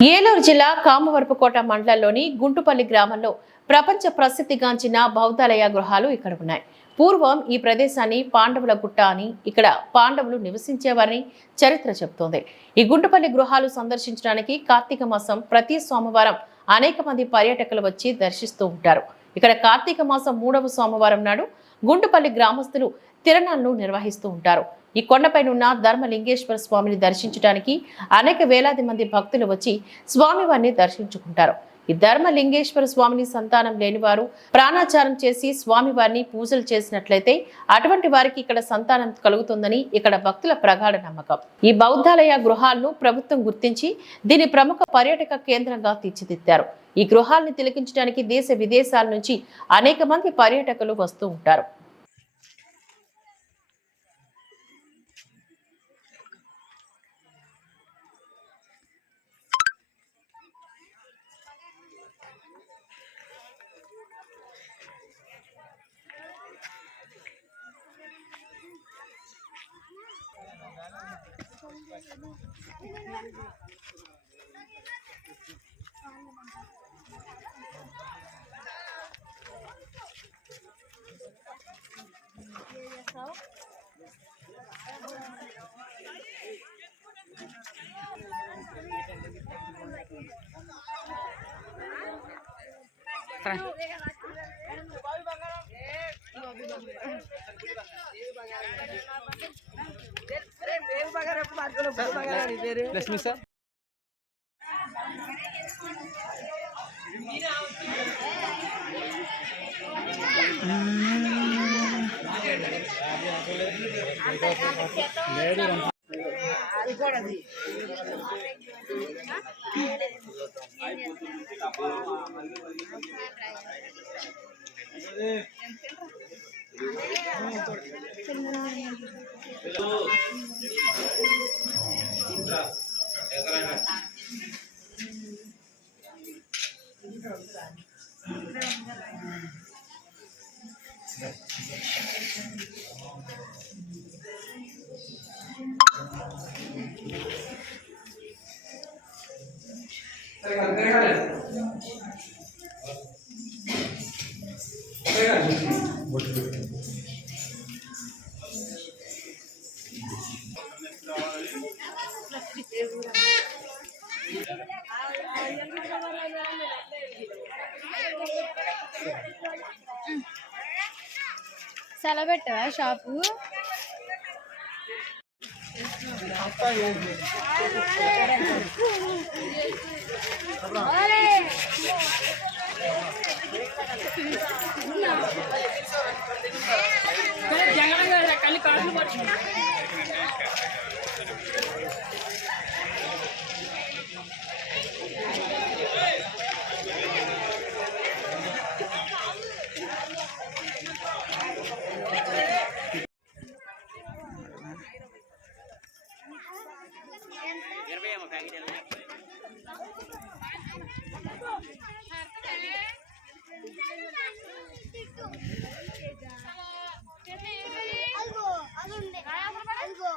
ఏలూరు జిల్లా కామవరపుకోట మండలంలోని గుంటుపల్లి గ్రామంలో ప్రపంచ ప్రసిద్ధిగాంచిన బౌద్ధాలయ గృహాలు ఇక్కడ ఉన్నాయి. పూర్వం ఈ ప్రదేశాన్ని పాండవుల గుట్ట అని, ఇక్కడ పాండవులు నివసించేవారని చరిత్ర చెబుతోంది. ఈ గుంటుపల్లి గృహాలు సందర్శించడానికి కార్తీక మాసం ప్రతి సోమవారం అనేక మంది పర్యాటకులు వచ్చి దర్శిస్తూ ఉంటారు. ఇక్కడ కార్తీక మాసం 3వ సోమవారం నాడు గుంటుపల్లి గ్రామస్తులు తిరణాలను నిర్వహిస్తూ ఉంటారు. ఈ కొండపైనున్న ధర్మలింగేశ్వర స్వామిని దర్శించడానికి అనేక వేలాది మంది భక్తులు వచ్చి స్వామివారిని దర్శించుకుంటారు. ఈ ధర్మలింగేశ్వర స్వామిని సంతానం లేనివారు ప్రాణాచారం చేసి స్వామివారిని పూజలు చేసినట్లయితే అటువంటి వారికి ఇక్కడ సంతానం కలుగుతుందని ఇక్కడ భక్తుల ప్రగాఢ నమ్మకం. ఈ బౌద్ధాలయ గృహాలను ప్రభుత్వం గుర్తించి దీని ప్రముఖ పర్యాటక కేంద్రంగా తీర్చిదిద్దారు. ఈ గృహాలను తిలకించడానికి దేశ విదేశాల నుంచి అనేక మంది పర్యాటకులు వస్తూ ఉంటారు. లక్ష్మి సార్ సెలవు పెట్టవా షాపు కళ్ళు కాళ్ళు పడుతుంది. అదిగో